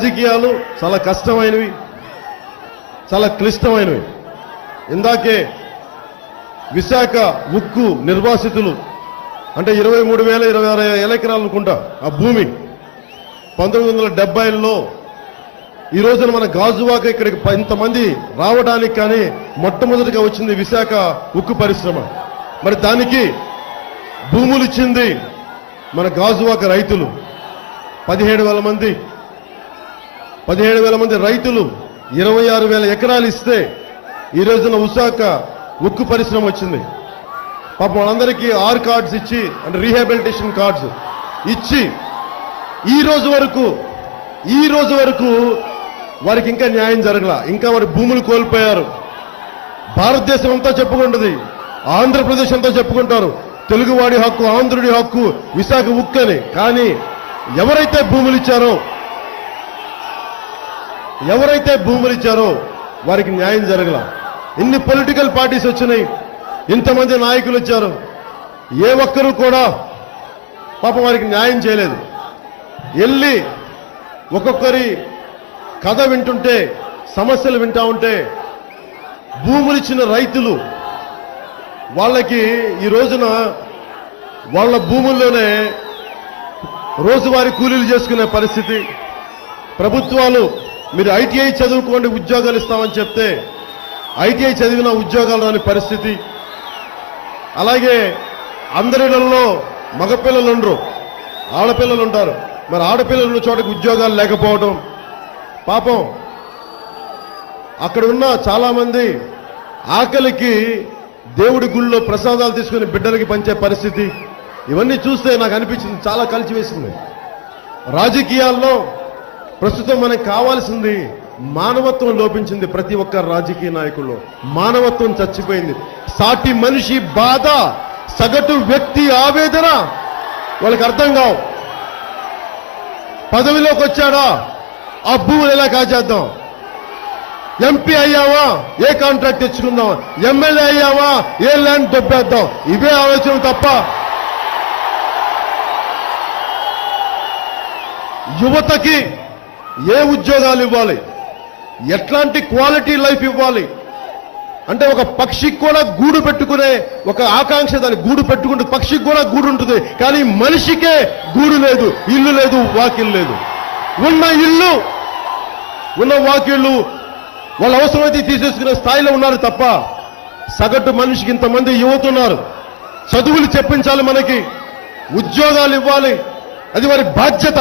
రాజకీయాలు చాలా కష్టమైనవి, చాలా క్లిష్టమైనవి. ఇందాకే విశాఖ ఉక్కు నిర్వాసితులు అంటే 23,026 ఎకరాలు అనుకుంటా ఆ భూమి 1970లో ఈ రోజున మన గాజువాక ఇక్కడికి ఇంతమంది రావడానికి కానీ మొట్టమొదటిగా వచ్చింది విశాఖ ఉక్కు పరిశ్రమ. మరి దానికి భూములు ఇచ్చింది మన గాజువాక రైతులు. 17,000 మంది రైతులు 26,000 ఎకరాలు ఇస్తే ఈ రోజున విశాఖ ఉక్కు పరిశ్రమ వచ్చింది. పాపం వాళ్ళందరికీ ఆర్ కార్డ్స్ ఇచ్చి అంటే రీహాబిలిటేషన్ కార్డ్స్ ఇచ్చి ఈ రోజు వరకు వారికి ఇంకా న్యాయం జరగల. ఇంకా వారి భూములు కోల్పోయారు. భారతదేశం అంతా చెప్పుకుంటుంది, ఆంధ్రప్రదేశ్ అంతా చెప్పుకుంటారు తెలుగువాడి హక్కు, ఆంధ్రుడి హక్కు, విశాఖ ఉక్కు అని. కానీ ఎవరైతే భూములు ఇచ్చారో వారికి న్యాయం జరగల. ఇన్ని పొలిటికల్ పార్టీస్ వచ్చినాయి, ఇంతమంది నాయకులు వచ్చారు, ఏ ఒక్కరూ కూడా పాపం వారికి న్యాయం చేయలేదు. వెళ్ళి ఒక్కొక్కరి కథ వింటుంటే, సమస్యలు వింటా ఉంటే భూములు ఇచ్చిన రైతులు వాళ్ళకి ఈ రోజున వాళ్ళ భూముల్లోనే రోజువారీ కూలీలు చేసుకునే పరిస్థితి. ప్రభుత్వాలు మీరు ఐటీఐ చదువుకోండి ఉద్యోగాలు ఇస్తామని చెప్తే ఐటీఐ చదివిన ఉద్యోగాలు రాని పరిస్థితి. అలాగే అందరిలో మగపిల్లలు ఉండరు, ఆడపిల్లలు ఉంటారు. మరి ఆడపిల్లలు చోటకి ఉద్యోగాలు లేకపోవడం, పాపం అక్కడ ఉన్న చాలా మంది ఆకలికి దేవుడి గుళ్ళో ప్రసాదాలు తీసుకుని బిడ్డలకి పంచే పరిస్థితి. ఇవన్నీ చూస్తే నాకు అనిపించింది, చాలా కలిసివేసింది. రాజకీయాల్లో ప్రస్తుతం మనకు కావాల్సింది మానవత్వం లోపించింది. ప్రతి ఒక్క రాజకీయ నాయకుల్లో మానవత్వం చచ్చిపోయింది. సాటి మనిషి బాధ, సగటు వ్యక్తి ఆవేదన వాళ్ళకి అర్థం కావు. పదవిలోకి వచ్చాడా ఆ భూములు ఎలా కాజేద్దాం, ఎంపీ అయ్యావా ఏ కాంట్రాక్ట్ తెచ్చుకుందాం, ఎమ్మెల్యే అయ్యావా ఏ ల్యాండ్ దొబ్బేద్దాం, ఇవే ఆలోచన తప్ప యువతకి ఏ ఉద్యోగాలు ఇవ్వాలి, ఎట్లాంటి క్వాలిటీ లైఫ్ ఇవ్వాలి అంటే ఒక పక్షికి కూడా గూడు పెట్టుకునే ఒక ఆకాంక్ష, దాని గూడు పెట్టుకుంటే పక్షికి కూడా గూడు ఉంటుంది. కానీ మనిషికే గూడు లేదు, ఇల్లు లేదు, వాకిళ్ళు లేదు. ఉన్న ఇల్లు ఉన్న వాకిళ్ళు వాళ్ళ అవసరమైతే తీసేసుకునే స్థాయిలో ఉన్నారు తప్ప సగటు మనిషికి ఇంతమంది యువత ఉన్నారు. చదువులు చెప్పించాలి, మనకి ఉద్యోగాలు ఇవ్వాలి, అది వారి బాధ్యత.